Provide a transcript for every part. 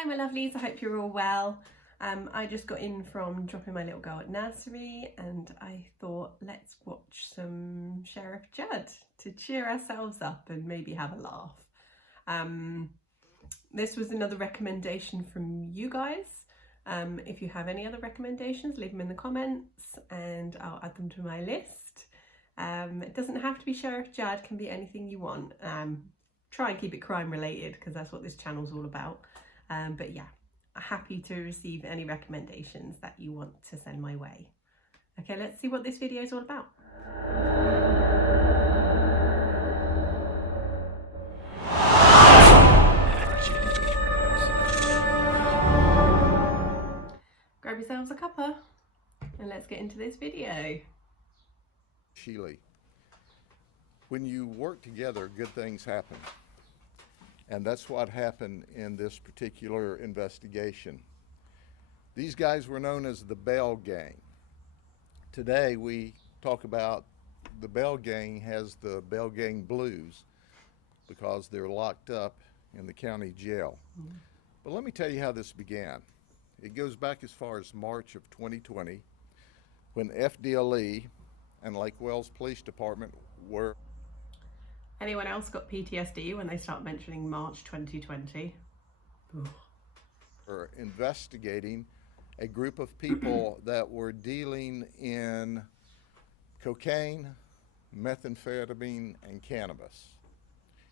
Hello my lovelies, I hope you're all well. I just got in from dropping my little girl at nursery and I thought let's watch some Sheriff Judd to cheer ourselves up and maybe have a laugh. This was another recommendation from you guys. If you have any other recommendations, leave them in the comments and I'll add them to my list. It doesn't have to be Sheriff Judd, it can be anything you want. Try and keep it crime related because that's what this channel's all about. But yeah, happy to receive any recommendations that you want to send my way. Okay, let's see what this video is all about. Grab yourselves a cuppa and let's get into this video. Sheely, when you work together, good things happen. And that's what happened in this particular investigation. These guys were known as the Bell Gang. Today we talk about the Bell Gang has the Bell Gang blues because they're locked up in the county jail. But let me tell you how this began. It goes back as far as March of 2020 when FDLE and Lake Wales Police Department were... Anyone else got PTSD when they start mentioning March 2020? Were investigating a group of people that were dealing in cocaine, methamphetamine, and cannabis.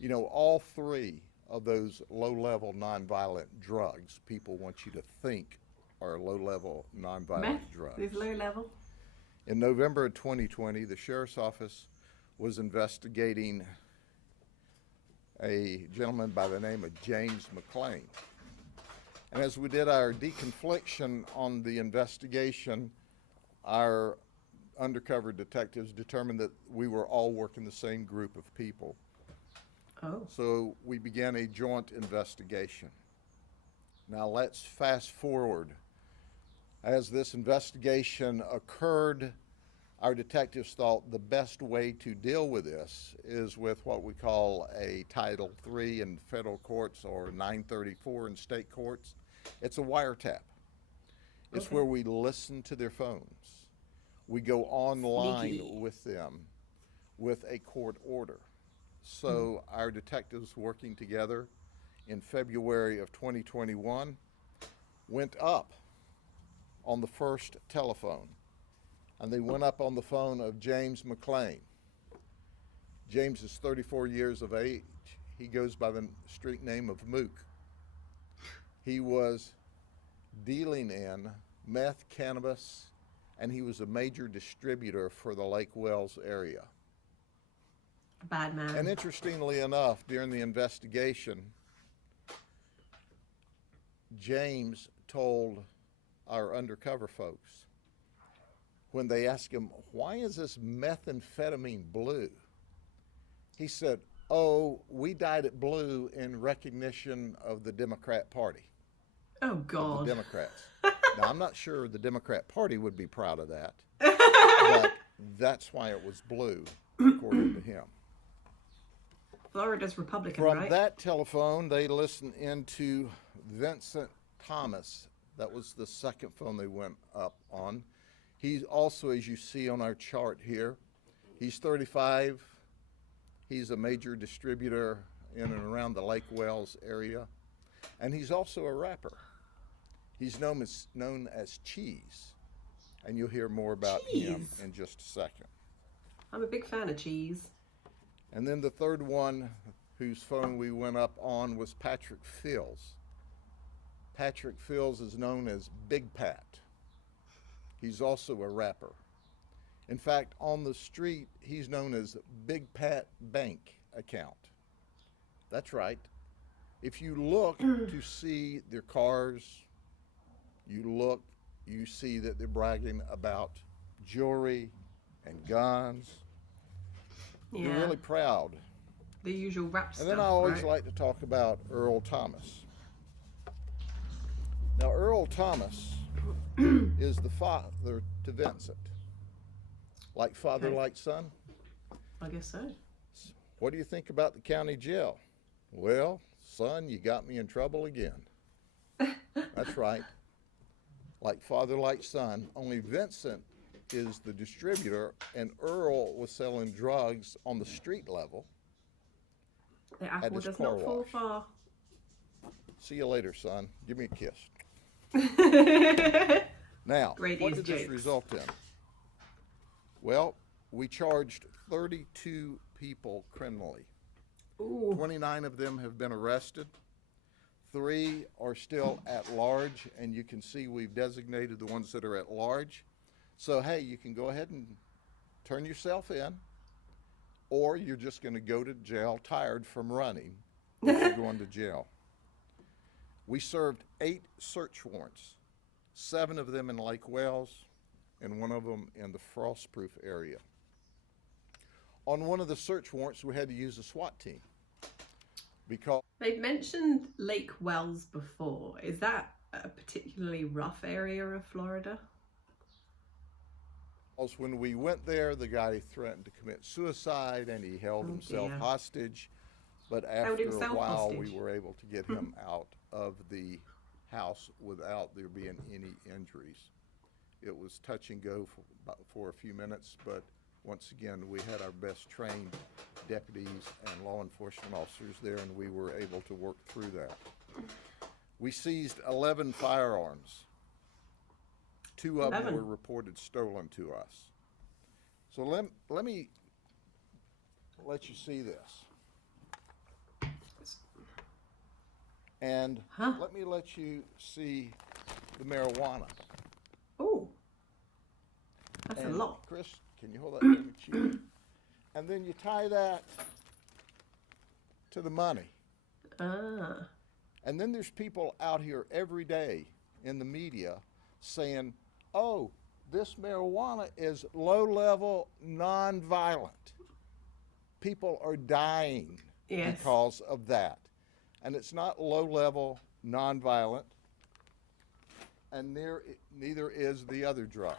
You know, all three of those low-level nonviolent drugs people want you to think are low-level nonviolent drugs. Is low level? In November of 2020, the Sheriff's Office was investigating a gentleman by the name of James McClain. And as we did our deconfliction on the investigation, our undercover detectives determined that we were all working the same group of people. Oh. So we began a joint investigation. Now let's fast forward. As this investigation occurred, our detectives thought the best way to deal with this is with what we call a Title III in federal courts or 934 in state courts. It's a wiretap. It's where we listen to their phones. We go online with them with a court order. So our detectives working together in February of 2021 went up on the first telephone. And they went up on the phone of James McClain. James is 34 years of age. He goes by the street name of Mook. He was dealing in meth, cannabis, and he was a major distributor for the Lake Wales area. Bad man. And interestingly enough, during the investigation, James told our undercover folks, when they asked him, why is this methamphetamine blue? He said, oh, we dyed it blue in recognition of the Democrat Party. Oh, God. Of the Democrats. Now, I'm not sure the Democrat Party would be proud of that, but that's why it was blue, according to him. Florida's Republican, From right? that telephone, they listened into Vincent Thomas. That was the second phone they went up on. He's also, as you see on our chart here, he's 35. He's a major distributor in and around the Lake Wales area. And he's also a rapper. He's known as Cheese. And you'll hear more about him in just a second. I'm a big fan of Cheese. And then the third one whose phone we went up on was Patrick Fields. Patrick Fields is known as Big Pat. He's also a rapper. In fact, on the street, he's known as Big Pat Bank Account. That's right. If you look to see their cars, you see that they're bragging about jewelry and guns. Yeah. They're really proud. The usual rap stuff, And then I always right? like to talk about Earl Thomas. Now, Earl Thomas is the father to Vincent. Like father, like son? I guess so. What do you think about the county jail? Well, son, you got me in trouble again. That's right. Like father, like son. Only Vincent is the distributor, and Earl was selling drugs on the street level The at apple his does car not fall wash. far. See you later, son. Give me a kiss. Now, what Grady's did this jokes. result in? Well, we charged 32 people criminally. Ooh. 29 of them have been arrested. 3 are still at large, and you can see we've designated the ones that are at large. So, hey, you can go ahead and turn yourself in, or you're just going to go to jail tired from running if you're going to jail. We served 8 search warrants, 7 of them in Lake Wales, and 1 of them in the frost-proof area. On one of the search warrants, we had to use a SWAT team because They've mentioned Lake Wells before. Is that a particularly rough area of Florida? when we went there, the guy threatened to commit suicide and he held himself dear. hostage. But Held after a himself while, hostage. we were able to get him out of the house without there being any injuries. It was touch and go for a few minutes, but once again, we had our best trained deputies and law enforcement officers there, and we were able to work through that. We seized 11 firearms. 2 of them 11. were reported stolen to us. So let me let you see this. And let me let you see the marijuana. Oh, that's And a lot. Chris, can you hold that for me, Chief? And then you tie that to the money. Ah. And then there's people out here every day in the media saying, oh, this marijuana is low-level, non-violent. People are dying Yes. because of that. And it's not low-level, non-violent, and neither is the other drugs.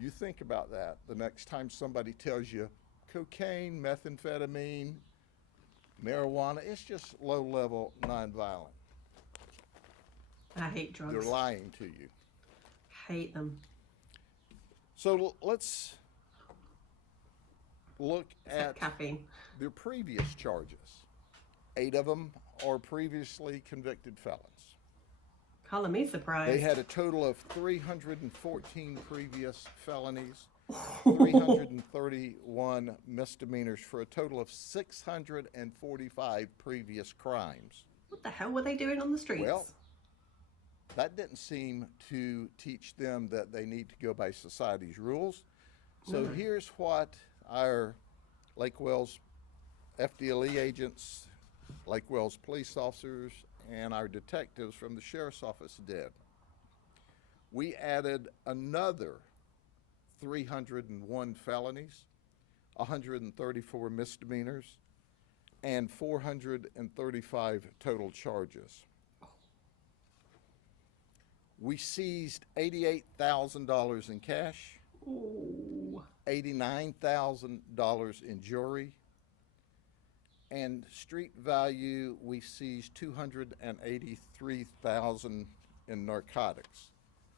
You think about that the next time somebody tells you cocaine, methamphetamine, marijuana, it's just low-level, non-violent. I hate drugs. They're lying to you. Hate them. So let's look at caffeine. their previous charges. 8 of them are previously convicted felons. Color me surprised. They had a total of 314 previous felonies, 331 misdemeanors, for a total of 645 previous crimes. What the hell were they doing on the streets? Well, that didn't seem to teach them that they need to go by society's rules. So here's what our Lake Wales FDLE agents, Lake Wales police officers, and our detectives from the sheriff's office did. We added another 301 felonies, 134 misdemeanors, and 435 total charges. We seized $88,000 in cash, Ooh. $89,000 in jewelry, and street value, we seized $283,000 in narcotics,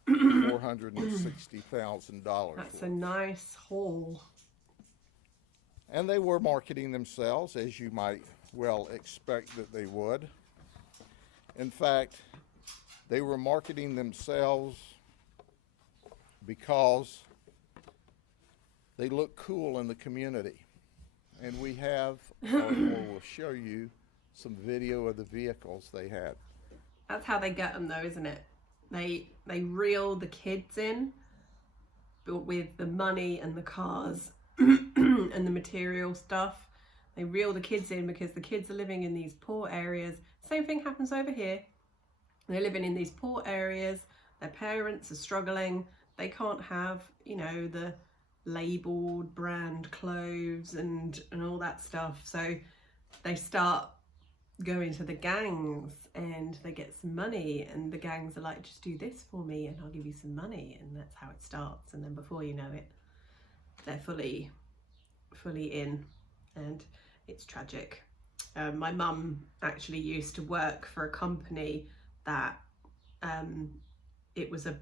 $460,000. That's a nice haul. And they were marketing themselves, as you might well expect that they would. In fact, they were marketing themselves because they look cool in the community. And we have, or we'll show you, some video of the vehicles they had. That's how they get them though, isn't it? They reel the kids in, but with the money and the cars and the material stuff. They reel the kids in because the kids are living in these poor areas. Same thing happens over here. They're living in these poor areas. Their parents are struggling. They can't have, you know, the labeled brand clothes and all that stuff. So they start going to the gangs and they get some money, and the gangs are like, just do this for me and I'll give you some money, and that's how it starts. And then before you know it, they're fully in, and it's tragic. My mum actually used to work for a company that it was a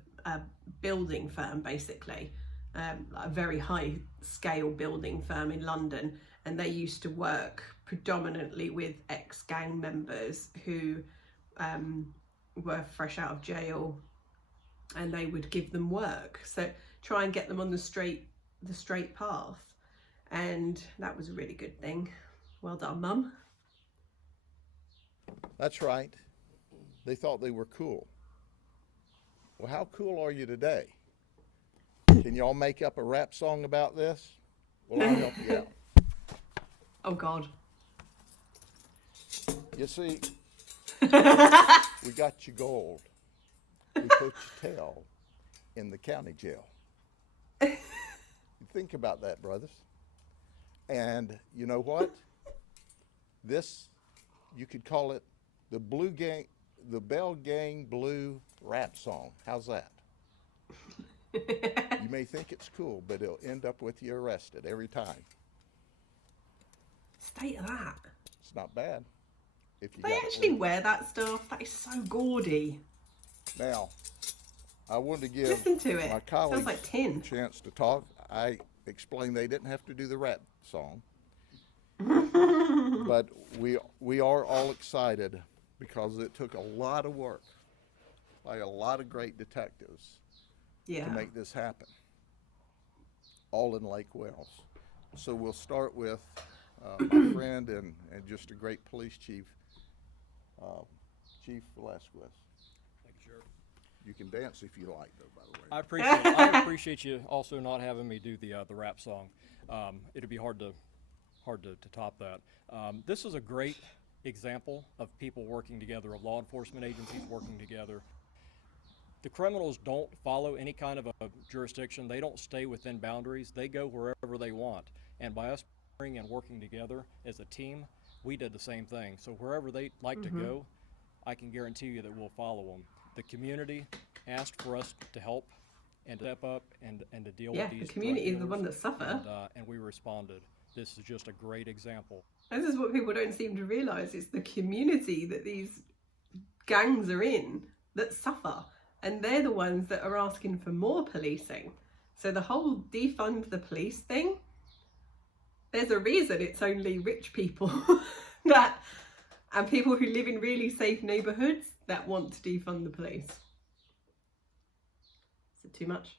building firm, basically, a very high scale building firm in London, and they used to work predominantly with ex-gang members who were fresh out of jail, and they would give them work, so try and get them on the straight path. And that was a really good thing. Well done, Mum. That's right. They thought they were cool. Well, how cool are you today? Can y'all make up a rap song about this? Well, I'll help you out. Oh, God. You see, we got you gold. We put your tail in the county jail. Think about that, brothers. And you know what? This, you could call it the Bell Gang Blue rap song. How's that? You may think it's cool, but it'll end up with you arrested every time. State of that. It's not bad. If you They actually wear that stuff. That is so gaudy. Now, I wanted to give Listen to it. my colleagues Sounds like tin. a chance to talk. I explained they didn't have to do the rap song, but we are all excited because it took a lot of work by a lot of great detectives to make this happen, all in Lake Wales. So we'll start with my friend and just a great police chief, Chief Velasquez. Thank you, Sheriff. You can dance if you like, though, by the way. I appreciate you also not having me do the rap song. It'd be hard to top that. This is a great example of people working together, of law enforcement agencies working together. The criminals don't follow any kind of a jurisdiction. They don't stay within boundaries. They go wherever they want. And by us and working together as a team, we did the same thing. So wherever they like to go, I can guarantee you that we'll follow them. The community asked for us to help and to step up and to deal with these. The community is the one that suffer. And we responded. This is just a great example. This is what people don't seem to realise. It's the community that these gangs are in that suffer. And they're the ones that are asking for more policing. So the whole defund the police thing, there's a reason it's only rich people and people who live in really safe neighbourhoods that want to defund the police. Is it too much?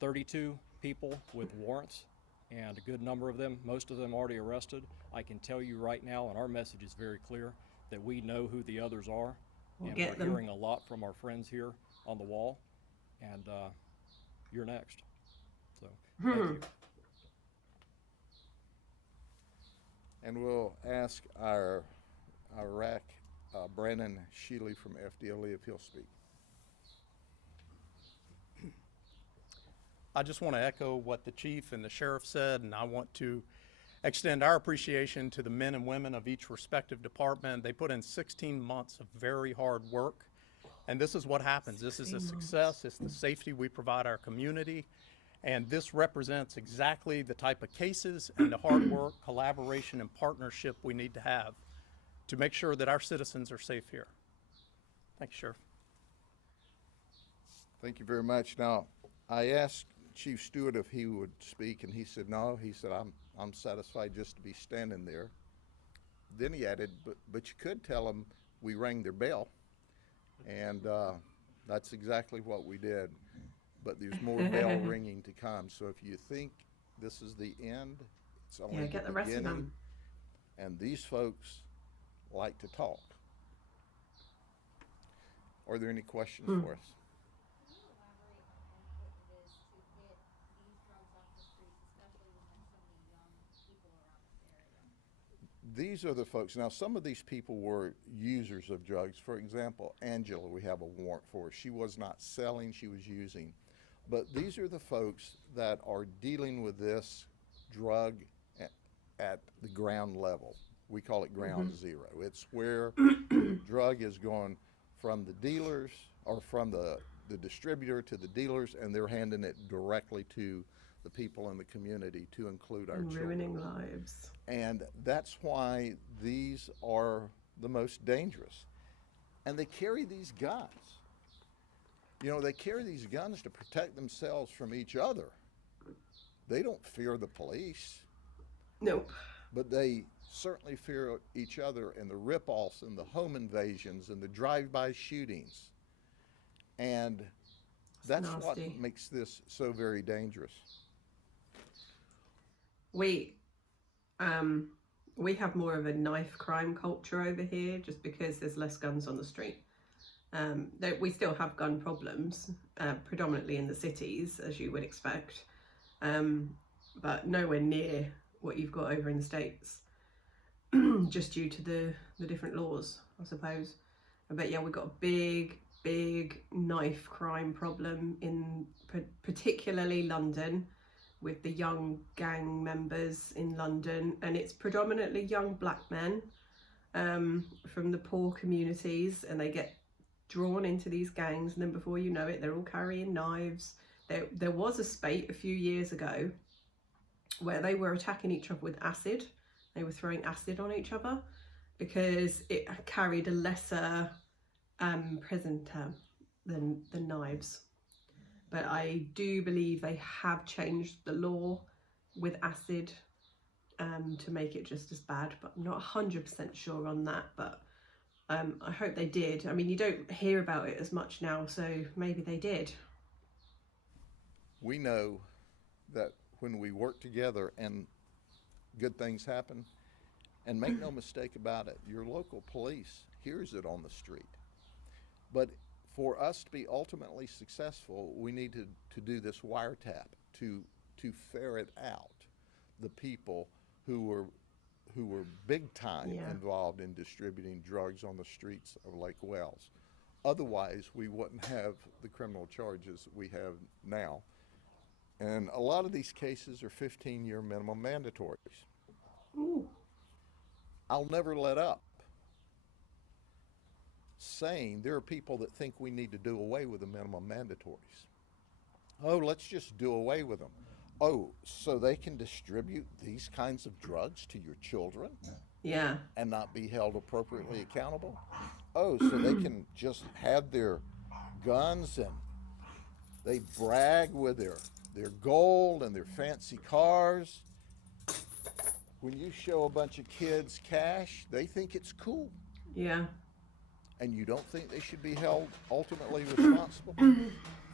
32 people with warrants, and a good number of them, most of them already arrested. I can tell you right now, and our message is very clear, that we know who the others are. We'll and get we're them. hearing a lot from our friends here on the wall, and you're next. So, thank you. And we'll ask our RAC, Brandon Shealy from FDLE, if he'll speak. I just want to echo what the chief and the sheriff said, and I want to extend our appreciation to the men and women of each respective department. They put in 16 months of very hard work, and this is what happens. This is a success. It's the safety we provide our community, and this represents exactly the type of cases and the hard work, collaboration, and partnership we need to have to make sure that our citizens are safe here. Thank you, Sheriff. Thank you very much. Now, I asked Chief Stewart if he would speak, and he said no. He said, I'm satisfied just to be standing there. Then he added, but you could tell them we rang their bell, and that's exactly what we did. But there's more bell ringing to come. So if you think this is the end, it's only get the the rest of beginning. them. And these folks like to talk. Are there any questions for us? Can you elaborate on how important it is to get these drugs off the streets, especially when there's so many young people around this area? These are the folks. Now, some of these people were users of drugs. For example, Angela, we have a warrant for. She was not selling, she was using. But these are the folks that are dealing with this drug at the ground level. We call it ground zero. It's where the drug is going from the dealers or from the distributor to the dealers, and they're handing it directly to the people in the community, to include our children. Ruining lives. And that's why these are the most dangerous. and they carry these guns. You know, they carry these guns to protect themselves from each other. They don't fear the police, Nope. but they certainly fear each other and the rip-offs and the home invasions and the drive-by shootings. And that's what nasty. makes this so very dangerous. We we have more of a knife crime culture over here just because there's less guns on the street. We still have gun problems, predominantly in the cities, as you would expect, but nowhere near what you've got over in the States, just due to the different laws, I suppose. But yeah, we've got a big knife crime problem in particularly London, with the young gang members in London, and it's predominantly young black men from the poor communities, and they get drawn into these gangs, and then before you know it, they're all carrying knives. There was a spate a few years ago where they were attacking each other with acid. They were throwing acid on each other because it carried a lesser prison term than knives. But I do believe they have changed the law with acid to make it just as bad, but I'm not 100% sure on that, but I hope they did. I mean, you don't hear about it as much now, so maybe they did. We know that when we work together and good things happen, and make no mistake about it, your local police hears it on the street. But for us to be ultimately successful, we need to do this wiretap, to ferret out the people who were big time involved in distributing drugs on the streets of Lake Wales. Otherwise, we wouldn't have the criminal charges that we have now. And a lot of these cases are 15-year minimum mandatories. Ooh. I'll never let up saying there are people that think we need to do away with the minimum mandatories. Oh, let's just do away with them. Oh, so they can distribute these kinds of drugs to your children? Yeah. And not be held appropriately accountable? Oh, so they can just have their guns and they brag with their gold and their fancy cars. When you show a bunch of kids cash, they think it's cool. Yeah. And you don't think they should be held ultimately responsible?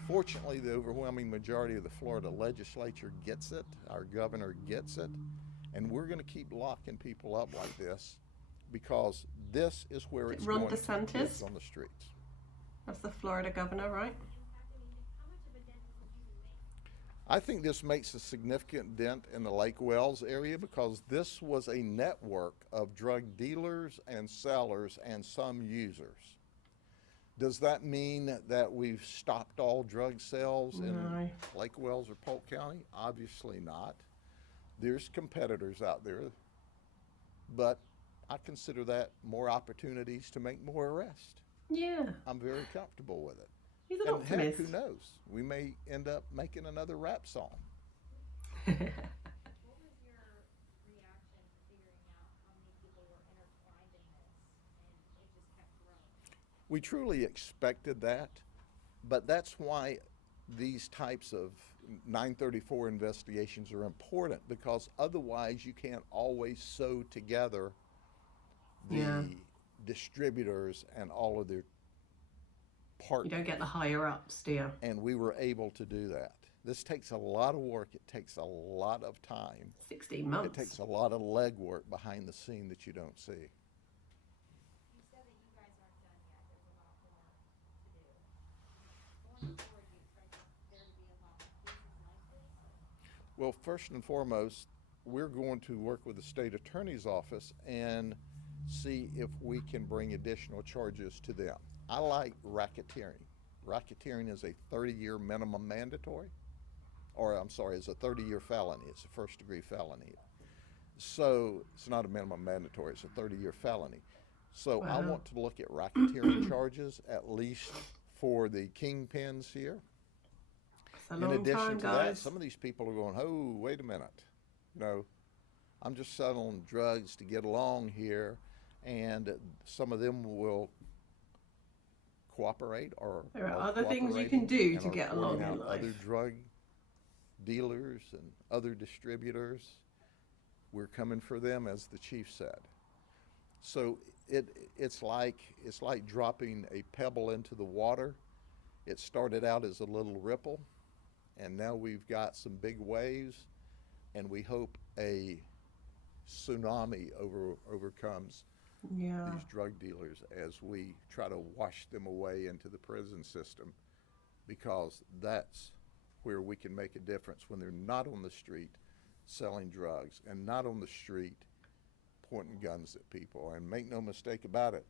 Fortunately, the overwhelming majority of the Florida legislature gets it, our governor gets it, and we're going to keep locking people up like this because this is where it's Ron going to DeSantis? kids on the streets. That's the Florida governor, right? How much of a dent does it even make? I think this makes a significant dent in the Lake Wales area because this was a network of drug dealers and sellers and some users. Does that mean that we've stopped all drug sales in No. Lake Wales or Polk County? Obviously not. There's competitors out there, but I consider that more opportunities to make more arrests. Yeah. I'm very comfortable with it. He's an And heck, optimist. who knows? We may end up making another rap song. What was your reaction to figuring out how many people were intertwined in this and it just kept growing? We truly expected that, but that's why these types of 934 investigations are important because otherwise you can't always sew together the Yeah. distributors and all of their You partners. don't get the higher ups, do you? And we were able to do that. This takes a lot of work. It takes a lot of time. 16 months. It takes a lot of legwork behind the scene that you don't see. You said that you guys aren't done yet. There's a lot more to do. Going forward, do you expect there to be a lot more cases like this? Well, first and foremost, we're going to work with the state attorney's office and see if we can bring additional charges to them. I like racketeering. Racketeering is a 30-year minimum mandatory, or I'm sorry, it's a 30-year felony. It's a first-degree felony. So it's not a minimum mandatory, it's a 30-year felony. So I Wow. want to look at racketeering charges, at least for the kingpins here. It's a In long addition time, to that, guys. some of these people are going, oh, wait a minute. You know, I'm just selling drugs to get along here, and some of them will cooperate or There are are other things you can cooperating do and to are get pointing along in out life. other drug dealers and other distributors. We're coming for them, as the chief said. So it's like dropping a pebble into the water. It started out as a little ripple, and now we've got some big waves, and we hope a tsunami overcomes Yeah. these drug dealers as we try to wash them away into the prison system, because that's where we can make a difference, when they're not on the street selling drugs and not on the street pointing guns at people. And make no mistake about it,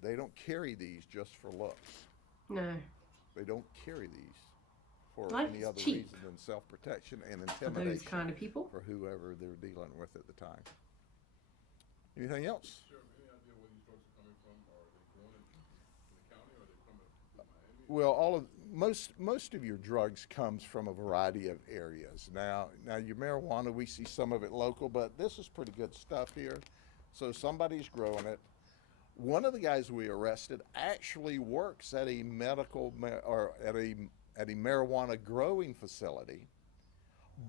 they don't carry these just for looks. No. They don't carry these for Life any is other cheap reason than self-protection and for intimidation those kind of people. for whoever they're dealing with at the time. Anything else? Sheriff, any idea where these drugs are coming from? Are they growing in the county, or are they coming from Miami? Well, most of your drugs comes from a variety of areas. Now your marijuana, we see some of it local, but this is pretty good stuff here. So somebody's growing it. One of the guys we arrested actually works at a at a marijuana growing facility,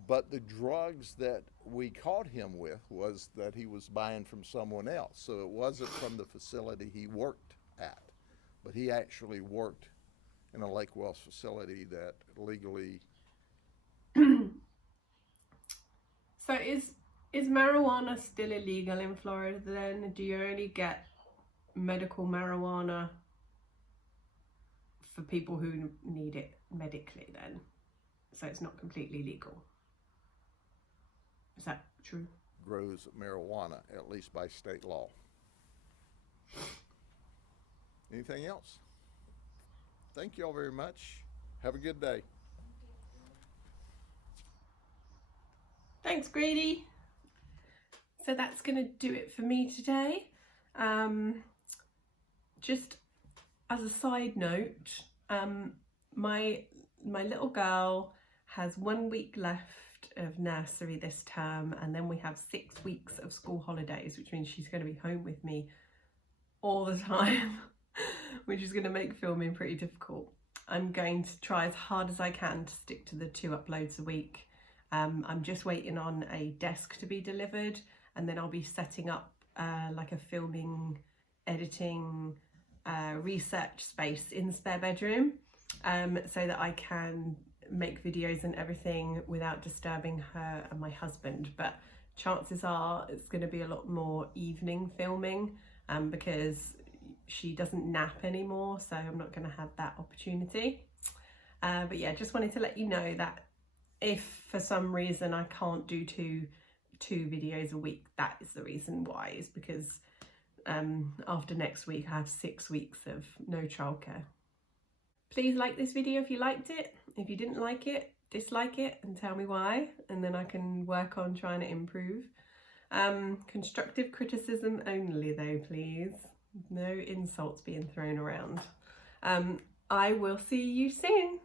but the drugs that we caught him with was that he was buying from someone else. So it wasn't from the facility he worked at, but he actually worked in a Lake Wells facility that legally. So is marijuana still illegal in Florida then? Do you only get medical marijuana for people who need it medically then? So it's not completely legal. Is that true? Grows marijuana, at least by state law. Anything else? Thank you all very much. Have a good day. Thanks, Grady. So that's going to do it for me today. Just as a side note, my little girl has 1 week left of nursery this term, and then we have 6 weeks of school holidays, which means she's going to be home with me all the time, which is going to make filming pretty difficult. I'm going to try as hard as I can to stick to the 2 uploads a week. I'm just waiting on a desk to be delivered, and then I'll be setting up like a filming, editing, research space in the spare bedroom, so that I can make videos and everything without disturbing her and my husband. But chances are it's going to be a lot more evening filming, because she doesn't nap anymore, so I'm not going to have that opportunity. But yeah, just wanted to let you know that if for some reason I can't do two videos a week, that is the reason why, is because after next week I have 6 weeks of no childcare. Please like this video if you liked it. If you didn't like it, dislike it and tell me why, and then I can work on trying to improve. Constructive criticism only though, please. No insults being thrown around. I will see you soon.